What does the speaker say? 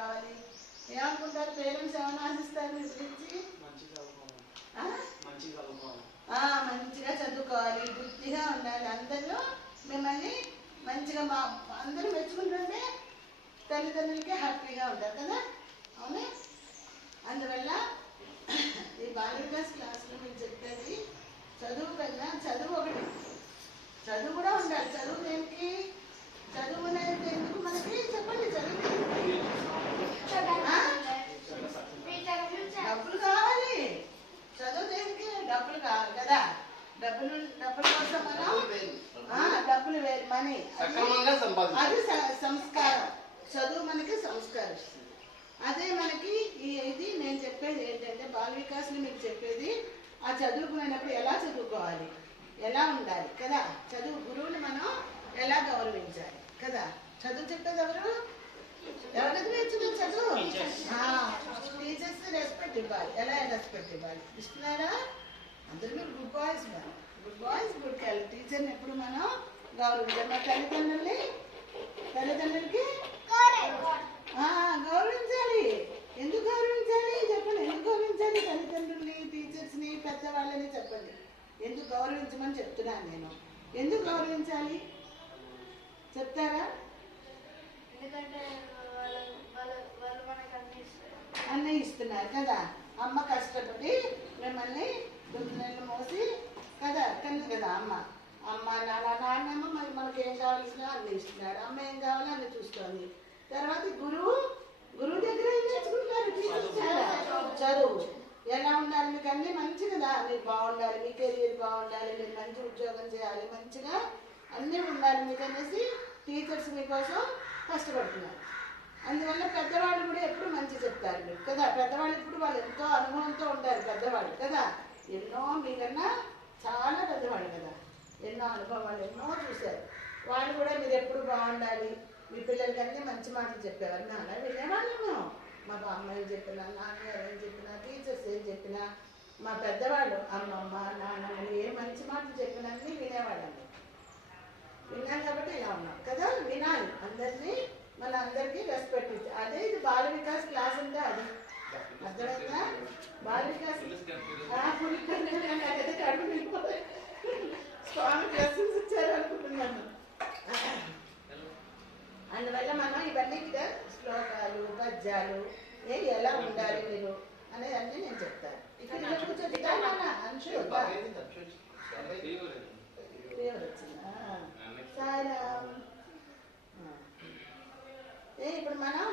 కావాలి. ఏమనుకుంటారు పేరెంట్స్? ఏమైనా ఆశిస్తారు మీ గురించి? మంచిగా చదువుకోవాలి, బుద్ధిగా ఉండాలి, అందరూ మిమ్మల్ని మంచిగా అందరూ మెచ్చుకుంటుంటే తల్లిదండ్రులకి హ్యాపీగా ఉంటారు కదా. అవునా? అందువల్ల ఈ బాల్య వికాస్ క్లాసులో మీరు చెప్పేది చదువు కన్నా చదువు ఒకటి, చదువు కూడా ఉండాలి. చదువు దేనికి? చదువు అనేది ఎందుకు మనకి చెప్పండి. చదువు డబ్బులు కావాలి. చదువు దేనికి? డబ్బులు కావాలి కదా. డబ్బుల కోసం మనం డబ్బులు వేరు, మనీ, అది సంస్కారం. చదువు మనకి సంస్కారం ఇస్తుంది. అదే మనకి ఇది నేను చెప్పేది ఏంటంటే బాల వికాస్లో మీకు చెప్పేది ఆ చదువుకునేటప్పుడు ఎలా చదువుకోవాలి, ఎలా ఉండాలి కదా. చదువు గురువుని మనం ఎలా గౌరవించాలి కదా. చదువు చెప్పేది ఎవరు? ఎవరికి నేర్చుకుని చదువు? టీచర్స్ రెస్పెక్ట్ ఇవ్వాలి. ఎలా రెస్పెక్ట్ ఇవ్వాలి? ఇస్తున్నారా? అందరూ మీరు గుడ్ బాయ్స్, మరి గుడ్ బాయ్స్ గుడ్ గర్ల్. టీచర్ని ఎప్పుడు మనం గౌరవించాలి. మా తల్లిదండ్రులకి గౌరవించాలి. ఎందుకు గౌరవించాలి చెప్పండి. ఎందుకు గౌరవించాలి? తల్లిదండ్రుల్ని, టీచర్స్ని, పెద్దవాళ్ళని చెప్పండి. ఎందుకు గౌరవించమని చెప్తున్నాను నేను. ఎందుకు గౌరవించాలి చెప్తారా? అన్నీ ఇస్తున్నారు కదా. అమ్మ కష్టపడి మిమ్మల్ని 9 నెలలు మోసి కదా కన్నా కదా అమ్మ. నాన్నేమో మరి మనకి ఏం కావాల్సిన అన్నీ ఇస్తున్నారు. అమ్మ ఏం కావాలో అన్నీ చూస్తుంది. తర్వాత గురువు దగ్గర ఏం నేర్చుకుంటున్నారు? చదువు ఎలా ఉండాలి, మీకు అన్నీ మంచి కదా. మీరు బాగుండాలి, మీ కెరీర్ బాగుండాలి, మీరు మంచి ఉద్యోగం చేయాలి, మంచిగా అన్నీ ఉండాలి మీకు అనేసి టీచర్స్ మీకోసం కష్టపడుతున్నారు. అందువల్ల పెద్దవాళ్ళు కూడా ఎప్పుడు మంచి చెప్తారు మీకు కదా. పెద్దవాళ్ళు ఇప్పుడు వాళ్ళు ఎంతో అనుభవంతో ఉంటారు పెద్దవాళ్ళు కదా. ఎన్నో మీకన్నా చాలా పెద్దవాళ్ళు కదా. ఎన్నో అనుభవాలు ఎన్నో చూశారు. వాళ్ళు కూడా మీరు ఎప్పుడు బాగుండాలి, మీ పిల్లలకి అన్నీ మంచి మాటలు చెప్పేవారు. నాన్న వినేవాళ్ళము. మా అమ్మ ఏం చెప్పినా, నాన్నగారు ఏం చెప్పినా, టీచర్స్ ఏం చెప్పినా, మా పెద్దవాళ్ళు అమ్మమ్మ నాన్నమ్మ ఏ మంచి మాటలు చెప్పినా అన్నీ వినేవాళ్ళండి. విన్నాం కాబట్టి ఇలా ఉన్నాం కదా. వినాలి అందరినీ, మన అందరికీ రెస్పెక్ట్ ఇచ్చి. అదే ఇది బాల వికాస్ క్లాస్ అంటే అది అర్థమైందా? బాల వికాస్ స్వామి బ్లెస్సింగ్స్ ఇచ్చారు అనుకుంటున్నాను. అందువల్ల మనం ఇవన్నీ శ్లోకాలు, పద్యాలు ఎలా ఉండాలి మీరు అనేది అన్నీ నేను చెప్తాను. ఇక్కడ కూర్చోబెట్టా అంశు ఫీవర్ వచ్చిందా? సారా ఇప్పుడు మనం